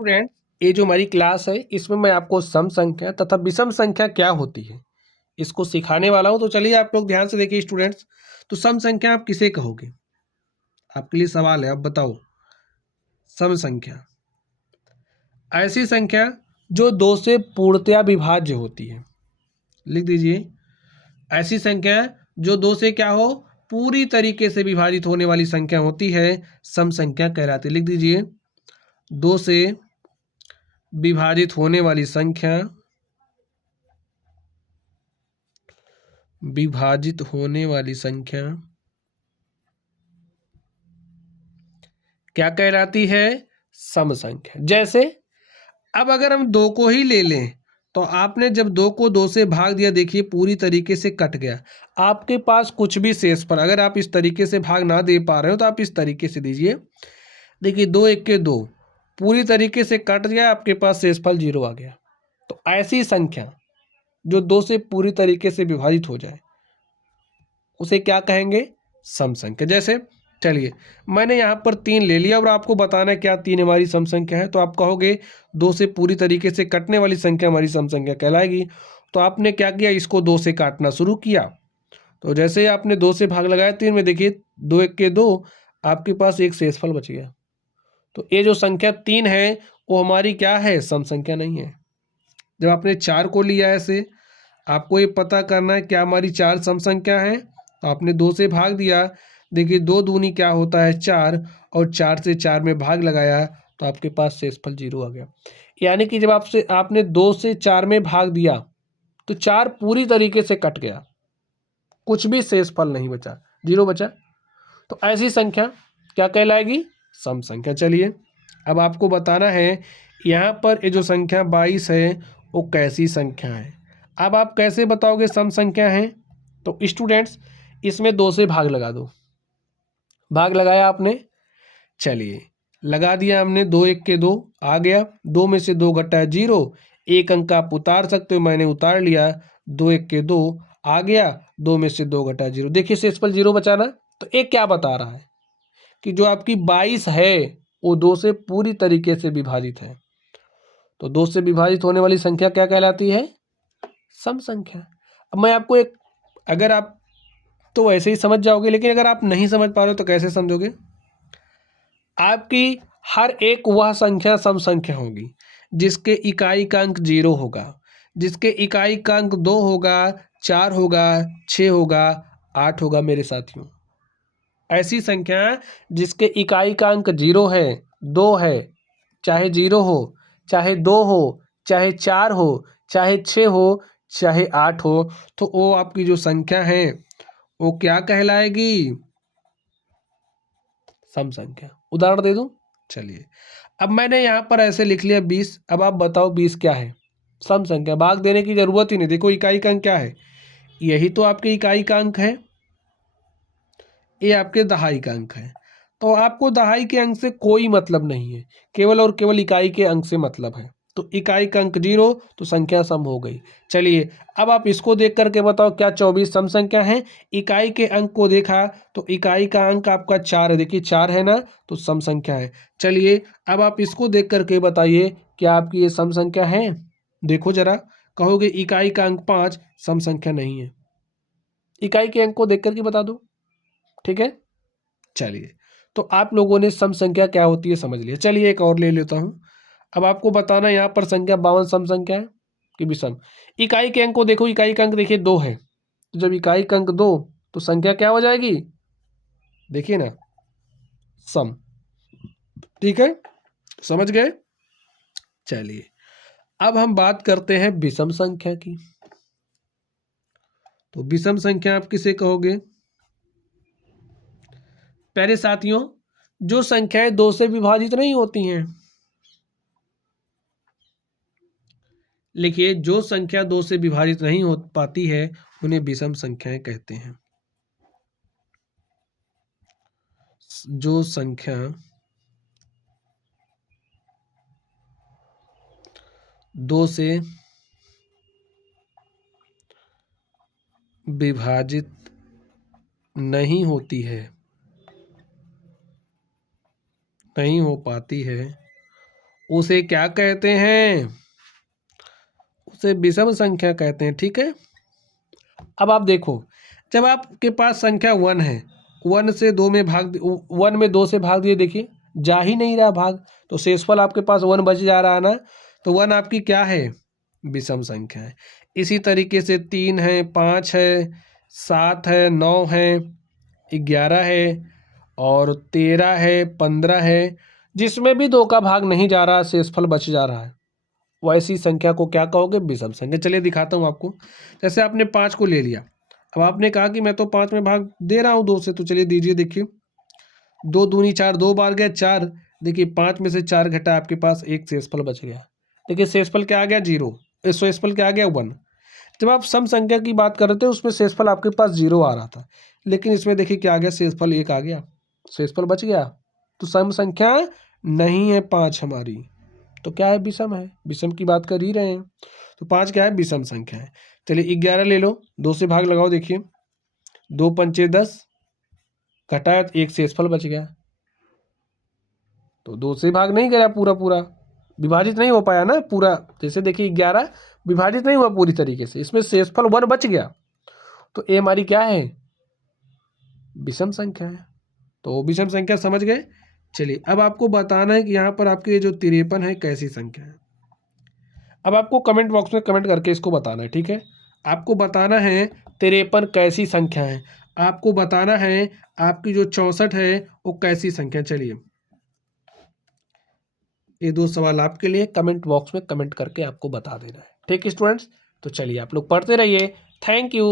Student, ये जो हमारी क्लास है इसमें मैं आपको सम संख्या तथा विषम संख्या क्या होती है इसको सिखाने वाला हूं। तो चलिए आप लोग ध्यान से देखिए स्टूडेंट्स। तो सम संख्या आप किसे कहोगे? आपके लिए सवाल है, आप बताओ। सम संख्या ऐसी संख्या जो दो से पूर्णतया विभाज्य होती है। लिख दीजिए, ऐसी संख्या जो दो से क्या हो, पूरी तरीके से विभाजित होने वाली संख्या होती है, सम संख्या कहलाती है। लिख दीजिए, दो से विभाजित होने वाली संख्या, विभाजित होने वाली संख्या क्या कहलाती है? सम संख्या। जैसे अब अगर हम दो को ही ले लें तो आपने जब दो को दो से भाग दिया, देखिए पूरी तरीके से कट गया। आपके पास कुछ भी शेष पर, अगर आप इस तरीके से भाग ना दे पा रहे हो तो आप इस तरीके से दीजिए। देखिए दो एक के दो पूरी तरीके से कट गया, आपके पास शेषफल 0 आ गया। तो ऐसी संख्या जो दो से पूरी तरीके से विभाजित हो जाए उसे क्या कहेंगे? सम संख्या। जैसे चलिए मैंने यहाँ पर 3 ले लिया और आपको बताना है क्या 3 हमारी सम संख्या है। तो आप कहोगे दो से पूरी तरीके से कटने वाली संख्या हमारी सम संख्या कहलाएगी। तो आपने क्या किया, इसको दो से काटना शुरू किया। तो जैसे आपने दो से भाग लगाया 3 में, देखिए दो एक के दो, आपके पास एक शेषफल बच गया। तो ये जो संख्या 3 है वो हमारी क्या है? सम संख्या नहीं है। जब आपने 4 को लिया ऐसे, आपको ये पता करना है क्या हमारी 4 सम संख्या है। तो आपने 2 से भाग दिया, देखिए 2 दूनी क्या होता है 4, और 4 से 4 में भाग लगाया तो आपके पास शेषफल 0 आ गया। यानी कि जब आपने 2 से 4 में भाग दिया तो 4 पूरी तरीके से कट गया, कुछ भी शेषफल नहीं बचा, 0 बचा। तो ऐसी संख्या क्या कहलाएगी? सम संख्या। चलिए अब आपको बताना है यहाँ पर ये जो संख्या 22 है वो कैसी संख्या है। अब आप कैसे बताओगे सम संख्या है? तो स्टूडेंट्स इसमें 2 से भाग लगा दो। भाग लगाया आपने, चलिए लगा दिया हमने, 2 एक के 2 आ गया, 2 में से 2 घटा 0, एक अंक आप उतार सकते हो, मैंने उतार लिया। 2 एक के 2 आ गया, 2 में से 2 घटा 0, देखिए शेषफल 0 बचाना। तो एक क्या बता रहा है कि जो आपकी 22 है वो 2 से पूरी तरीके से विभाजित है। तो 2 से विभाजित होने वाली संख्या क्या कहलाती है? सम संख्या। अब मैं आपको एक, अगर आप तो वैसे ही समझ जाओगे, लेकिन अगर आप नहीं समझ पा रहे हो तो कैसे समझोगे? आपकी हर एक वह संख्या सम संख्या होगी जिसके इकाई का अंक 0 होगा, जिसके इकाई का अंक 2 होगा, 4 होगा, 6 होगा, 8 होगा। मेरे साथियों, ऐसी संख्या जिसके इकाई का अंक 0 है, 2 है, चाहे 0 हो, चाहे 2 हो, चाहे 4 हो, चाहे 6 हो, चाहे 8 हो, तो वो आपकी जो संख्या है वो क्या कहलाएगी? सम संख्या। उदाहरण दे दूं? चलिए अब मैंने यहाँ पर ऐसे लिख लिया 20। अब आप बताओ 20 क्या है? सम संख्या। भाग देने की जरूरत ही नहीं, देखो इकाई का अंक क्या है, यही तो आपके इकाई का अंक है, ये आपके दहाई का अंक है। तो आपको दहाई के अंक से कोई मतलब नहीं है, केवल और केवल इकाई के अंक से मतलब है। तो इकाई का अंक 0 तो संख्या सम हो गई। चलिए अब आप इसको देख करके बताओ क्या 24 सम संख्या है? इकाई के अंक को देखा तो इकाई का अंक आपका 4 है, देखिए 4 है ना, तो सम संख्या है। चलिए अब आप इसको देख करके बताइए क्या आपकी ये सम संख्या है? देखो जरा, कहोगे इकाई का अंक 5 सम संख्या नहीं है। इकाई के अंक को देख करके बता दो, ठीक है। चलिए तो आप लोगों ने सम संख्या क्या होती है समझ लिया। चलिए एक और ले लेता हूं। अब आपको बताना यहाँ पर संख्या 52 सम संख्या है कि विषम। इकाई के अंक को देखो, इकाई का अंक देखिए 2 है, तो जब इकाई का अंक 2 तो संख्या क्या हो जाएगी? देखिए ना, सम। ठीक है, समझ गए? चलिए अब हम बात करते हैं विषम संख्या की। तो विषम संख्या आप किसे कहोगे? पहले साथियों, जो संख्याएं 2 से विभाजित नहीं होती हैं, लिखिए जो संख्या 2 से विभाजित नहीं हो पाती है उन्हें विषम संख्याएं कहते हैं। जो संख्या 2 से विभाजित नहीं होती है, नहीं हो पाती है, उसे क्या कहते हैं? उसे विषम संख्या कहते हैं। ठीक है, अब आप देखो, जब आपके पास संख्या 1 है, 1 से 2 में भाग, 1 में 2 से भाग दिए, देखिए जा ही नहीं रहा भाग, तो शेषफल आपके पास 1 बच जा रहा है ना, तो 1 आपकी क्या है? विषम संख्या है। इसी तरीके से 3 है, 5 है, 7 है, 9 है, 11 है और 13 है, 15 है, जिसमें भी 2 का भाग नहीं जा रहा, शेषफल बच जा रहा है, वैसी संख्या को क्या कहोगे? विषम संख्या। चलिए दिखाता हूँ आपको। जैसे आपने 5 को ले लिया, अब आपने कहा कि मैं तो 5 में भाग दे रहा हूँ 2 से, तो चलिए दीजिए। देखिए 2 दूनी 4, 2 बार गए 4, देखिए 5 में से 4 घटा, आपके पास एक शेषफल बच गया। देखिए शेषफल क्या आ गया? 0। शेषफल क्या आ गया? 1। जब आप सम संख्या की बात कर रहे थे उसमें शेषफल आपके पास 0 आ रहा था, लेकिन इसमें देखिए क्या आ गया? शेषफल 1 आ गया, शेषफल बच गया। तो सम संख्या नहीं है 5 हमारी, तो क्या है? विषम है। विषम की बात कर ही रहे हैं, तो 5 क्या है? विषम संख्या है। चलिए 11 ले लो, 2 से भाग लगाओ, देखिए 2 पंचे 10, घटाया तो एक शेषफल बच गया, तो 2 से भाग नहीं गया पूरा पूरा, विभाजित नहीं हो पाया ना पूरा। जैसे देखिए 11 विभाजित नहीं हुआ पूरी तरीके से, इसमें शेषफल 1 बच गया, तो ए हमारी क्या है? विषम संख्या है। तो विषम संख्या समझ गए। चलिए अब आपको बताना है कि यहाँ पर आपके जो 53 है कैसी संख्या है। अब आपको कमेंट बॉक्स में कमेंट करके इसको बताना है। ठीक है, आपको बताना है 53 कैसी संख्या है, आपको बताना है आपकी जो 64 है वो कैसी संख्या। चलिए ये 2 सवाल आपके लिए, कमेंट बॉक्स में कमेंट करके आपको बता देना है। ठीक है स्टूडेंट्स, तो चलिए आप लोग पढ़ते रहिए। Thank you.